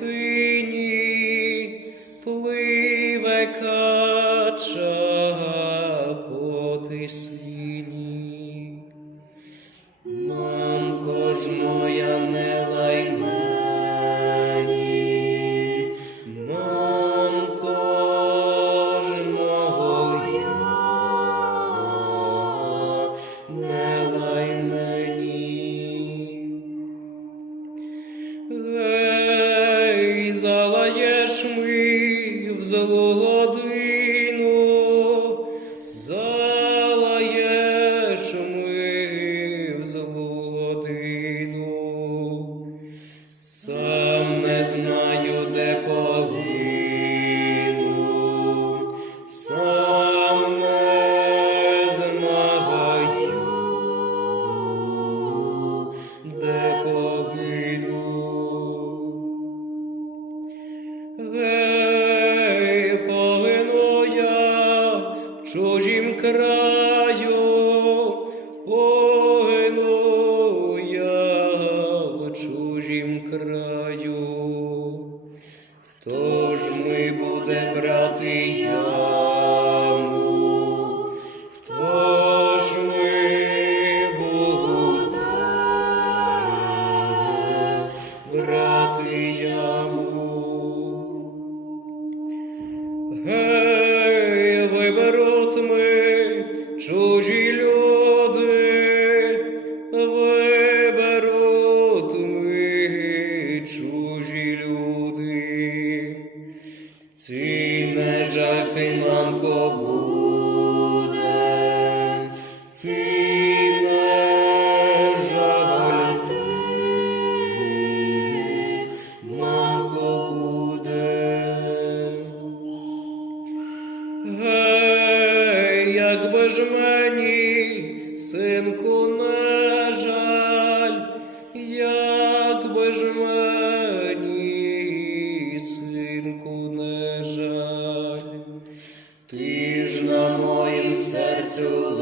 синій, пливе кача по тисині. Мамко ж моя, не лай мені, мамко ж моя, не лай мені. Гей, залаєш ми в злу годину, залаєш ми в злу годину. Сам не знаю, де погину, сам не знаю, де погину. Гей, погину я в чужім краю, погину я в чужім краю. Хто ж ми буде брати яму? Хто ж ми буде брати яму? Гей, виберуть ми чужі люди, виберуть ми чужі люди. Ці не жаль ти, мамко, буде, ці не жаль ти, мамко, буде. Гей, якби ж мені, синку, не жаль, якби ж мені, синку, не жаль, ти ж на моїм серцю